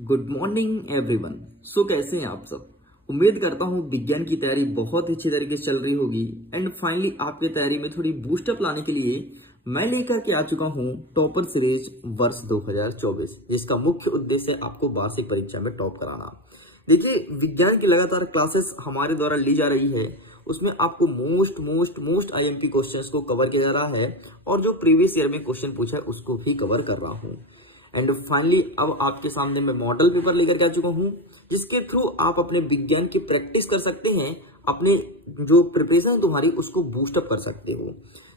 Good morning everyone. सो कैसे हैं आप सब। उम्मीद करता हूँ विज्ञान की तैयारी बहुत ही अच्छी तरीके से चल रही होगी एंड फाइनली आपकी तैयारी में थोड़ी बूस्टअप लाने के लिए मैं लेकर के आ चुका हूँ टॉपर सीरीज वर्ष 2024, जिसका मुख्य उद्देश्य है आपको वार्षिक परीक्षा में टॉप कराना। देखिए, विज्ञान की लगातार क्लासेस हमारे द्वारा ली जा रही है, उसमें आपको मोस्ट आईएमपी क्वेश्चंस को कवर किया जा रहा है और जो प्रीवियस ईयर में क्वेश्चन पूछा है उसको भी कवर कर रहा हूँ। एंड फाइनली अब आपके सामने मैं मॉडल पेपर लेकर के आ चुका हूं, जिसके थ्रू आप अपने विज्ञान की प्रैक्टिस कर सकते हैं, अपने जो प्रिपरेशन है तुम्हारी उसको बूस्टअप कर सकते हो।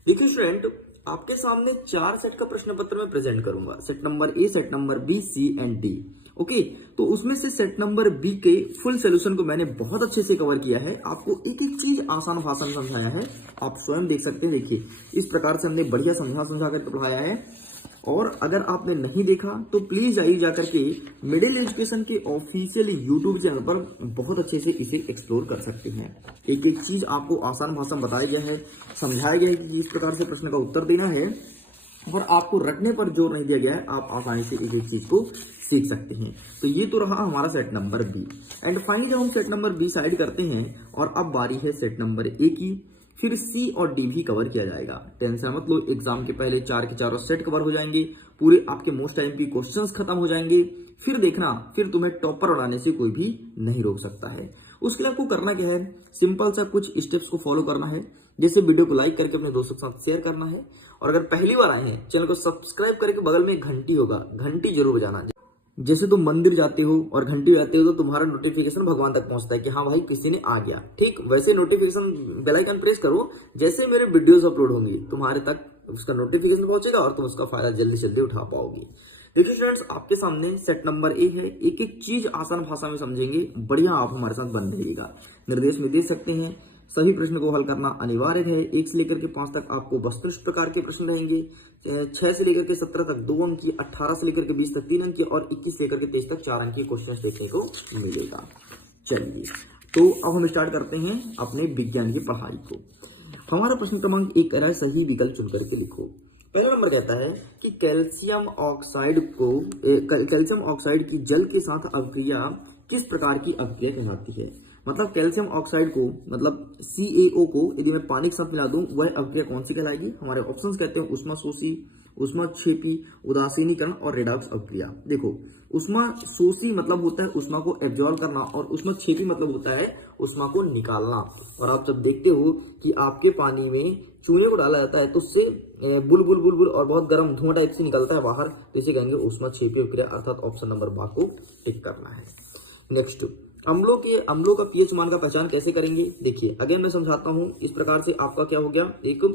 देखिए स्टूडेंट, आपके सामने 4 सेट का प्रश्न पत्र मैं प्रेजेंट करूंगा। Set number A, set number B, C and D. Okay, तो उसमें से सेट नंबर बी के फुल सोल्यूशन को मैंने बहुत अच्छे से कवर किया है, आपको एक एक चीज आसान भाषा में समझाया है। आप स्वयं देख सकते हैं। देखिए, इस प्रकार से हमने बढ़िया समझा कर पढ़ाया है। और अगर आपने नहीं देखा तो प्लीज आइए जाकर के मिडिल एजुकेशन के ऑफिशियल यूट्यूब चैनल पर बहुत अच्छे से इसे एक्सप्लोर कर सकते हैं। एक एक चीज आपको आसान भाषा में बताया गया है, समझाया गया है कि इस प्रकार से प्रश्न का उत्तर देना है और आपको रटने पर जोर नहीं दिया गया है। आप आसानी से एक एक चीज को सीख सकते हैं। तो ये तो रहा हमारा set number B. And finally जब हम सेट नंबर बी साइड करते हैं और अब बारी है सेट नंबर ए की, फिर सी और डी भी कवर किया जाएगा। टेंशन मत लो, एग्जाम के पहले 4 के 4 सेट कवर हो जाएंगे, पूरे आपके मोस्ट आईएमपी क्वेश्चंस खत्म हो जाएंगे। फिर देखना, फिर तुम्हें टॉपर बनाने से कोई भी नहीं रोक सकता है। उसके लिए आपको करना क्या है, सिंपल सा कुछ स्टेप्स को फॉलो करना है। जैसे वीडियो को लाइक करके अपने दोस्तों के साथ शेयर करना है, और अगर पहली बार आए हैं चैनल को सब्सक्राइब करके बगल में घंटी होगा, घंटी जरूर बजाना। जैसे तुम मंदिर जाते हो और घंटी बजाते हो तो तुम्हारा नोटिफिकेशन भगवान तक पहुंचता है कि हाँ भाई किसी ने आ गया, ठीक वैसे नोटिफिकेशन बेल आइकन प्रेस करो। जैसे मेरे वीडियोस अपलोड होंगी तुम्हारे तक उसका नोटिफिकेशन पहुंचेगा और तुम उसका फायदा जल्दी से जल्दी उठा पाओगे। देखिए स्टूडेंट्स, आपके सामने सेट नंबर ए है। एक एक चीज आसान भाषा में समझेंगे, बढ़िया आप हमारे साथ बन रहिएगा। निर्देश में दे सकते हैं, सभी प्रश्न को हल करना अनिवार्य है। 1 से लेकर के 5 तक आपको वस्तुनिष्ठ प्रकार के प्रश्न रहेंगे। 6 से लेकर के 17 तक 2 अंक की, 18 से लेकर के 20 तक 3 अंक की और 21 से लेकर के 23 तक 4 अंक के क्वेश्चन देखने को मिलेगा। चलिए, तो अब हम स्टार्ट करते हैं अपने विज्ञान की पढ़ाई को। हमारा प्रश्न क्रमांक 1 कह रहा है सही विकल्प चुन करके लिखो। पहला नंबर कहता है कि कैल्शियम ऑक्साइड की जल के साथ अभिक्रिया किस प्रकार की अभिक्रिया कहलाती है। मतलब कैल्शियम ऑक्साइड को, मतलब CaO को यदि मैं पानी के साथ मिला दूं, वह अभिक्रिया कौन सी कहलाएगी। हमारे ऑप्शंस कहते हैं उष्माशोषी, उष्माक्षेपी, उदासीनीकरण और रेडॉक्स अभिक्रिया। देखो, उष्माशोषी मतलब होता है उष्मा को एब्जॉर्ब करना और उष्माक्षेपी मतलब होता है उष्मा को निकालना। और आप जब देखते हो कि आपके पानी में चूहे को डाला जाता है तो उससे बुलबुल और बहुत गर्म धुआं टाइप से निकलता है बाहर, तो इसे कहेंगे उष्माक्षेपी अभिक्रिया, अर्थात ऑप्शन नंबर बा को टिक करना है। नेक्स्ट, अम्लों का पीएच मान का पहचान कैसे करेंगे। देखिए अगेन मैं समझाता हूं। इस प्रकार से आपका क्या हो गया, एक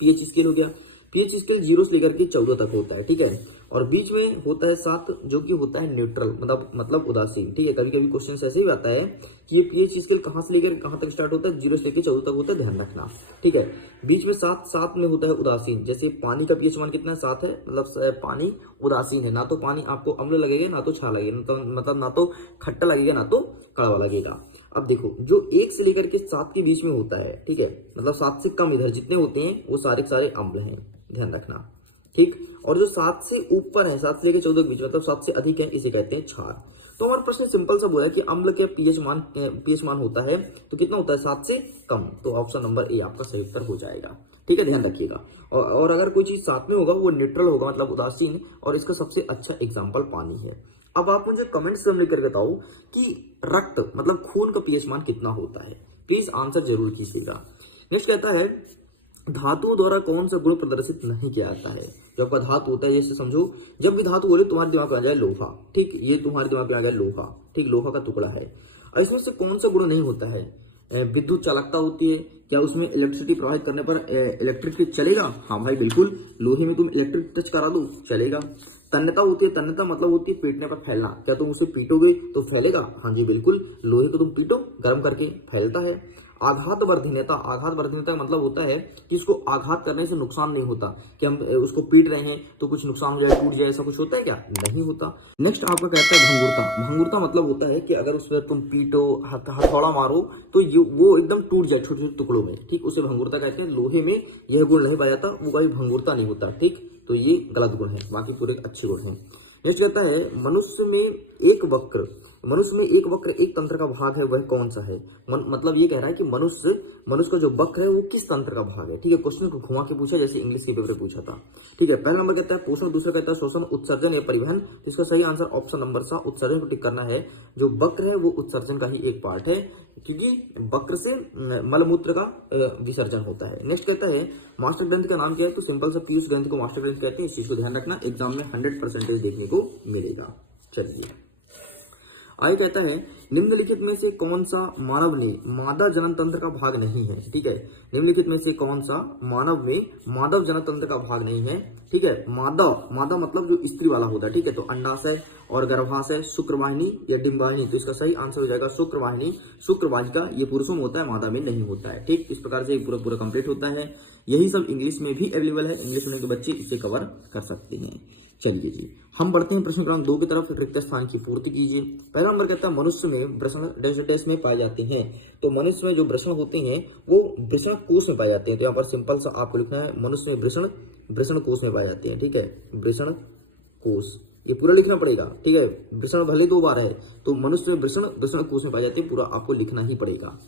पीएच स्केल हो गया। पीएच स्केल 0 से लेकर के 14 तक होता है, ठीक है। और बीच में होता है 7, जो कि होता है न्यूट्रल, मतलब उदासीन, ठीक है। कभी कभी क्वेश्चन ऐसे भी आता है कि ये पीएच स्केल कहां से लेकर कहां तक स्टार्ट होता है, 0 से लेकर 14 तक होता है, ध्यान रखना, ठीक है। बीच में 7 में होता है उदासीन। जैसे पानी का पीएच मान कितना है, 7 है, मतलब पानी उदासीन है। ना तो पानी आपको अम्ल लगेगा, ना तो क्षार लगेगा, मतलब ना तो खट्टा लगेगा, ना तो कड़वा लगेगा। अब देखो, जो 1 से लेकर के 7 के बीच में होता है, ठीक है, मतलब 7 से कम इधर जितने होते हैं वो सारे के सारे अम्ल हैं, ध्यान रखना, ठीक। और जो 7 से ऊपर है, 7 से लेकर 14 के बीच, मतलब 7 से अधिक है, इसे कहते हैं क्षार। तो हमारा प्रश्न सिंपल सा बोला है कि अम्ल के पीएच मान होता है तो कितना होता है, 7 से कम। तो ऑप्शन नंबर ए आपका सही उत्तर हो जाएगा, ठीक है, ध्यान रखिएगा। और अगर कोई चीज 7 में होगा वो न्यूट्रल होगा, मतलब उदासीन, और इसका सबसे अच्छा एग्जाम्पल पानी है। अब आप मुझे कमेंट्स में लिखकर बताओ कि रक्त मतलब खून का पीएच मान कितना होता है। प्लीज आंसर जरूर कीजिएगा। नेक्स्ट कहता है धातुओं द्वारा कौन सा गुण प्रदर्शित नहीं किया जाता है। जो आपका धातु होता है, जैसे समझो जब भी धातु बोले तुम्हारे दिमाग में आ जाए लोहा, ठीक, ये तुम्हारे दिमाग में आ गया लोहा, ठीक, लोहा का टुकड़ा है। और इसमें से कौन सा गुण नहीं होता है। विद्युत चालकता होती है, क्या उसमें इलेक्ट्रिसिटी प्रवाहित करने पर इलेक्ट्रिक चलेगा। हाँ भाई बिल्कुल, लोहे में तुम इलेक्ट्रिक टच करा दो चलेगा। तन्यता होती है, तन्यता मतलब होती है पीटने पर फैलना, क्या तुम उसे पीटोगे तो फैलेगा। हाँ जी बिल्कुल, लोहे को तुम पीटो गर्म करके फैलता है। आघात वर्धनीयता मतलब होता है कि इसको आघात करने से नुकसान नहीं होता, कि हम उसको पीट रहे हैं तो कुछ नुकसान हो जाए, टूट जाए, ऐसा कुछ होता है क्या, नहीं होता। नेक्स्ट आपका कहता है भंगुरता मतलब होता है कि अगर उस पर तुम पीटो, हथौड़ा मारो तो वो एकदम टूट जाए छोटे छोटे टुकड़ों में, ठीक, उसे भंगुरता कहते हैं। लोहे में यह गुण नहीं पाया जाता, वो कभी भंगुरता नहीं होता, ठीक। तो ये गलत गुण है, बाकी पूरे अच्छे गुण हैं। नेक्स्ट कहता है मनुष्य में एक वक्र एक तंत्र का भाग है, वह कौन सा है? मतलब ये कह रहा है कि मनुष्य का जो वक्र है वो किस तंत्र का भाग है। ठीक है, क्वेश्चन को घुमा के पूछा जैसे इंग्लिश के पेपर में पूछा था। ठीक है, पहला नंबर कहता है पोषण, दूसरा कहता है शोषण, उत्सर्जन या परिवहन। तो इसका सही आंसर ऑप्शन नंबर सा उत्सर्जन को टिक करना है। जो वक्र है वो उत्सर्जन का ही एक पार्ट है, क्योंकि वक्र से मलमूत्र का विसर्जन होता है। नेक्स्ट कहता है मास्टर ग्रंथ का नाम क्या है? तो सिंपल सा पीयूष ग्रंथ को मास्टर ग्रंथ कहते हैं। इस चीज को ध्यान रखना, एग्जाम में 100% देखने को मिलेगा। चलिए आगे कहता है निम्नलिखित में से कौन सा मानव ने मादा जनन तंत्र का भाग नहीं है? ठीक है, निम्नलिखित में से कौन सा मानव में मादव जनन तंत्र का भाग नहीं है? ठीक है, मादा मतलब जो स्त्री वाला होता है। ठीक है, तो अंडाशय और गर्भाशय, शुक्रवाहिनी या डिंबवाहिनी। तो इसका सही आंसर हो जाएगा शुक्रवाहिनी। शुक्रवाहिका ये पुरुषों में होता है, मादा में नहीं होता है। ठीक, इस प्रकार से पूरा कंप्लीट होता है। यही सब इंग्लिश में भी अवेलेबल है, इंग्लिश मीडियम के बच्चे इसे कवर कर सकते हैं। चलिए जी, हम बढ़ते हैं प्रश्न क्रमांक 2 की तरफ। रिक्त स्थान की पूर्ति कीजिए। पहला नंबर कहता है मनुष्य में वृषण डैश डैश में पाए जाते हैं। तो मनुष्य में जो वृषण होते हैं वो वृषण कोष में पाए जाते हैं। तो यहाँ पर सिंपल सा आपको लिखना है मनुष्य में वृषण कोष में पाए जाते हैं। ठीक है, वृषण कोष ये पूरा लिखना पड़ेगा। ठीक है, वृषण भले 2 बार है, तो मनुष्य में वृषण कोष में पाए जाते हैं, पूरा आपको लिखना ही पड़ेगा।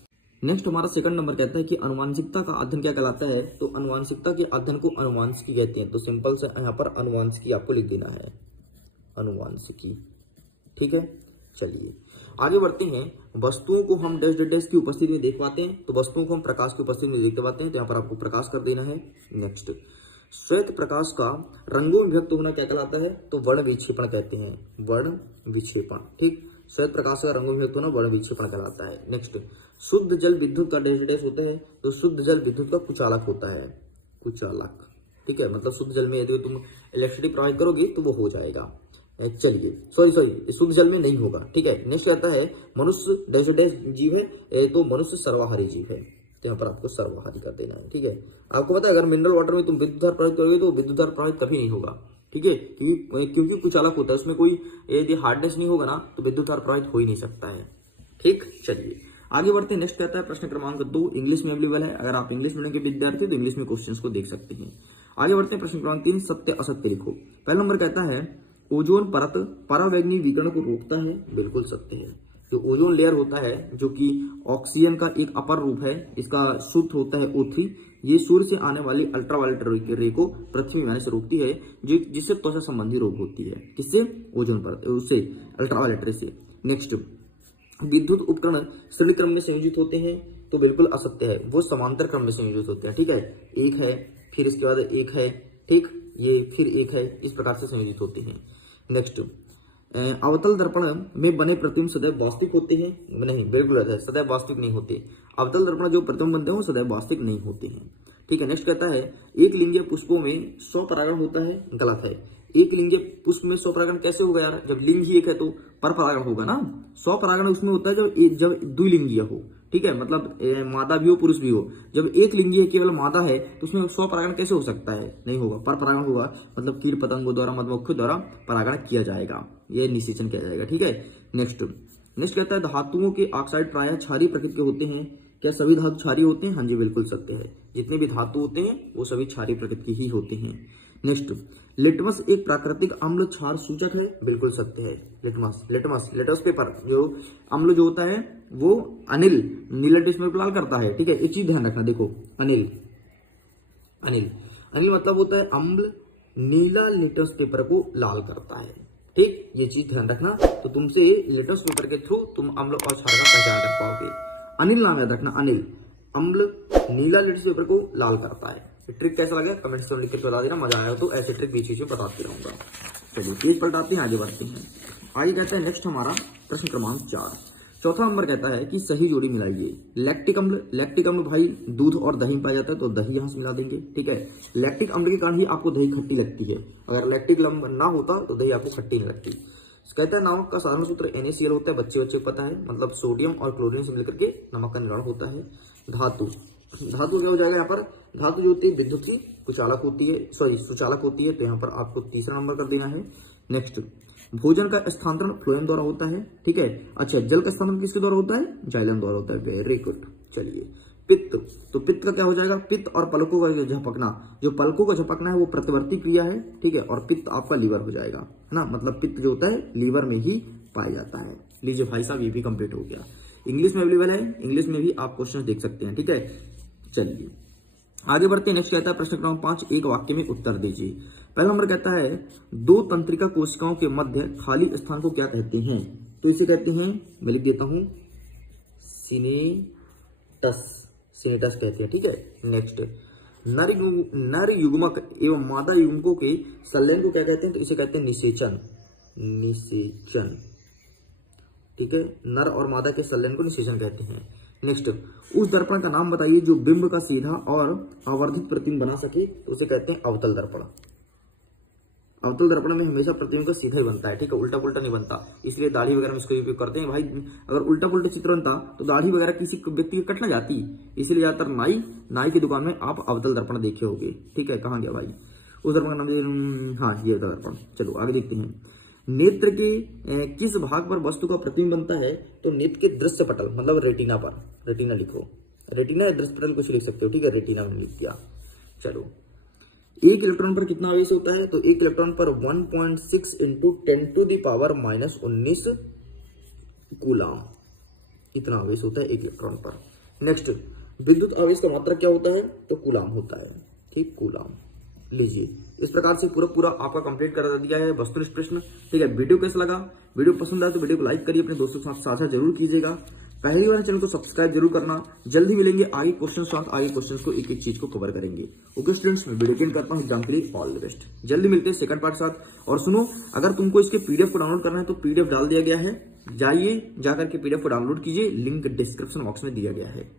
नेक्स्ट हमारा सेकंड नंबर कहता है कि अनुवांशिकता का अध्ययन क्या कहलाता है? तो अनुवांशिकता के अध्ययन को अनुवांशिकी कहते हैं। तो सिंपल से यहाँ पर अनुवांशिकी आपको लिख देना है, अनुवांशिकी। ठीक है, चलिए आगे बढ़ते हैं। वस्तुओं को हम डैश डैश की उपस्थिति में देख पाते हैं। तो वस्तुओं को हम प्रकाश की उपस्थिति में देख पाते हैं, तो यहाँ पर आपको प्रकाश कर देना है। नेक्स्ट, श्वेत प्रकाश का रंगों में व्यक्त होना क्या कहलाता है? तो वर्ण विक्षेपण कहते हैं, वर्ण विक्षेपण। ठीक, श्वेत प्रकाश का रंगों में व्यक्त होना वर्ण विक्षेपण कहलाता है। नेक्स्ट, शुद्ध जल विद्युत का डैश डैश होता है। तो शुद्ध जल विद्युत का कुचालक होता है, कुचालक। ठीक है, मतलब शुद्ध जल में यदि तुम इलेक्ट्रिसिटी प्रोवाइड करोगे तो वो हो जाएगा। चलिए सॉरी शुद्ध जल में नहीं होगा। ठीक है, नेक्स्ट कहता है मनुष्य डैश डैश जीव है। तो मनुष्य सर्वाहारी जीव है, तो यहाँ पर आपको सर्वाहारी कर देना है। ठीक है, आपको पता है अगर मिनरल वाटर में तुम विद्युत धारा प्रवाहित करोगे तो विद्युत धारा प्रवाहित कभी नहीं होगा। ठीक है, क्योंकि कुचालक होता है, उसमें कोई यदि हार्डनेस नहीं होगा ना तो विद्युत धारा प्रवाहित हो ही नहीं सकता है। ठीक, चलिए आगे बढ़ते हैं। नेक्स्ट कहता है प्रश्न क्रमांक 2 इंग्लिश में अवेलेबल है। अगर आप इंग्लिश मीडियम के विद्यार्थी तो इंग्लिश में क्वेश्चंस को देख सकते हैं। आगे बढ़ते हैं प्रश्न क्रमांक 3 सत्य असत्य लिखो। पहला नंबर कहता है ओजोन परत परावैंगनी विकिरण को रोकता है। बिल्कुल सत्य है। जो ओजोन लेयर होता है जो कि ऑक्सीजन का एक अपर रूप है, इसका सूत्र होता है O3। ये सूर्य से आने वाली अल्ट्रावायलेट रे को पृथ्वी में आने से रोकती है, जिससे त्वचा संबंधी रोग होती है। किससे? ओजोन परत, उससे अल्ट्रावायलेट रे से। नेक्स्ट, विद्युत उपकरण श्रेणी क्रम में संयोजित होते हैं। तो बिल्कुल असत्य है, वो समांतर क्रम में संयोजित होते हैं। ठीक है, एक है फिर इसके बाद एक है, ठीक, ये फिर एक है, इस प्रकार से संयोजित होते हैं। नेक्स्ट, अवतल दर्पण में बने प्रतिबिंब सदैव वास्तविक होते हैं? नहीं, बिल्कुल है, सदैव वास्तविक नहीं होते। अवतल दर्पण जो प्रतिबिंब बनते हैं वो सदैव वास्तविक नहीं होते हैं। ठीक है, नेक्स्ट कहता है एक लिंगीय पुष्पों में 100 परागण होता है। गलत है। एक लिंगीय पुष्प में 100 परागण कैसे होगा यार? जब लिंग ही एक है तो पर परागण होगा ना। 100 परागण उसमें होता है जब द्विलिंगीय हो। ठीक है, मतलब मादा भी हो पुरुष भी हो। जब एक लिंगीय केवल मादा है तो उसमें 100 परागण कैसे हो सकता है? नहीं होगा, पर परागण होगा, मतलब कीट पतंगों द्वारा मधुमक्खियों द्वारा परागण किया जाएगा, ये निषेचन किया जाएगा। ठीक है, नेक्स्ट कहता है धातुओं के ऑक्साइड प्रायः क्षारीय प्रकृति के होते हैं। क्या सभी धातु क्षारीय होते हैं? हाँ जी, बिल्कुल सत्य है। जितने भी धातु होते हैं वो सभी क्षारीय प्रकृति के ही होते हैं। नेक्स्ट, लिटमस एक प्राकृतिक अम्ल क्षार सूचक है। बिल्कुल सत्य है। लिटमस पेपर जो अम्ल जो होता है वो अनिल नीला टेस्ट में लाल करता है। ठीक है, एक चीज ध्यान रखना, देखो अनिल मतलब होता है अम्ल, नीला लिटमस पेपर को लाल करता है। ठीक, ये चीज ध्यान रखना। तो तुमसे लिटमस पेपर के थ्रू तुम अम्ल और क्षार का पहचान कर पाओगे। अनिल नाम याद रखना, अनिल अम्ल नीला लिटमस पेपर को लाल करता है। ट्रिक कैसा लगा कमेंट्स में लिख कर बता देना, मजा आया तो ऐसे ट्रिक बीच में बताते रहूंगा। चलिए पेज पलटाते हैं, आगे बढ़ते हैं। आगे कहता है नेक्स्ट हमारा प्रश्न क्रमांक 4 चौथा नंबर कहता है कि सही जोड़ी मिलाइए। लैक्टिक अम्ल भाई दूध और दही में पाया जाता है, तो दही यहां से मिला देंगे। ठीक है, लैक्टिक अम्ल के कारण ही आपको दही खट्टी लगती है। अगर लैक्टिक अम्ल ना होता तो दही आपको खट्टी नहीं लगती। कहता है नमक का साधारण सूत्र NaCl होता है, बच्चे को पता है, मतलब सोडियम और क्लोरीन से मिलकर के नमक का निर्माण होता है। धातु क्या हो जाएगा यहाँ पर? धातु जो होती है विद्युत की सुचालक होती है, तो यहाँ पर आपको तीसरा नंबर कर देना है। नेक्स्ट, भोजन का स्थानांतरण फ्लोएम द्वारा होता है। ठीक है, अच्छा, जल का स्थानांतरण किसके द्वारा होता है? जाइलम द्वारा होता है। Very good. चलिए पित्त, तो पित्त का क्या हो जाएगा, पित्त और पलकों का झपकना, जो पलकों का झपकना है वो प्रतिवर्ती क्रिया है, ठीक है, और पित्त आपका लीवर हो जाएगा, है ना, मतलब पित्त जो होता है लीवर में ही पाया जाता है। लीजिए भाई साहब, ये भी कंप्लीट हो गया। इंग्लिश में अवेलेबल है, इंग्लिश में भी आप क्वेश्चन देख सकते हैं, ठीक है। चलिए आगे बढ़ते हैं। नेक्स्ट कहता है प्रश्न क्रमांक 5, एक वाक्य में उत्तर दीजिए। पहला नंबर कहता है दो तंत्रिका कोशिकाओं के मध्य खाली स्थान को क्या कहते हैं, तो इसे कहते हैं, मैं लिख देता हूं, सिनेटस, सिनेटस कहते हैं, ठीक है। नेक्स्ट, नर युग्मक एवं मादा युग्मकों के संलयन को क्या कहते हैं, तो इसे कहते हैं निषेचन, निषेचन, ठीक है, नर और मादा के संलयन को निषेचन कहते हैं। नेक्स्ट, उस दर्पण का नाम बताइए जो बिंब का सीधा और आवर्धित प्रतिबिंब बना सके, तो उसे कहते हैं अवतल दर्पण। अवतल दर्पण में हमेशा प्रतिबिंब का सीधा ही बनता है, ठीक है, उल्टा पुल्टा नहीं बनता, इसलिए दाढ़ी वगैरह में इसको उपयोग करते हैं। भाई अगर उल्टा पुल्टा चित्र बनता तो दाढ़ी वगैरह किसी व्यक्ति की कट ना जाती, इसलिए ज्यादातर नाई की दुकान में आप अवतल दर्पण देखे होंगे, ठीक है। कहाँ गया भाई उस दर्पण का नाम, हाँ ये अवतल दर्पण। चलो आगे देखते हैं। नेत्र के किस भाग पर वस्तु का प्रतिबिंब बनता है, तो नेत्र के दृश्य पटल, मतलब रेटिना पर, रेटिना लिखो, रेटिना या दृश्य पटल कुछ लिख सकते हो, ठीक है, रेटिना में लिख दिया। चलो, एक इलेक्ट्रॉन पर कितना आवेश होता है, तो एक इलेक्ट्रॉन पर 1.6 इंटू 10⁻⁻19 कूलाम, इतना आवेश होता है एक इलेक्ट्रॉन पर। नेक्स्ट, विद्युत आवेश का मात्रक क्या होता है, तो कूलाम होता है, ठीक, कूलाम। लीजिए, इस प्रकार से पूरा आपका कंप्लीट कर दिया है वस्तुनिष्ठ प्रश्न, ठीक है। वीडियो कैसा लगा, वीडियो पसंद आए तो वीडियो को लाइक करिए, अपने दोस्तों के साथ साझा जरूर कीजिएगा। पहली बार चैनल को सब्सक्राइब जरूर करना। जल्दी मिलेंगे आगे क्वेश्चन साथ, आगे क्वेश्चन को एक एक चीज को कवर करेंगे। ओके स्टूडेंट्स, मैं वीडियो एंड करता हूँ एग्जाम के लिए, ऑल द बेस्ट। जल्दी मिलते हैं सेकंड पार्ट साथ। और सुनो, अगर तुमको इसके पीडीएफ को डाउनलोड करना है तो पीडीएफ डाल दिया गया है, जाइए जाकर के पीडीएफ को डाउनलोड कीजिए, लिंक डिस्क्रिप्शन बॉक्स में दिया गया है।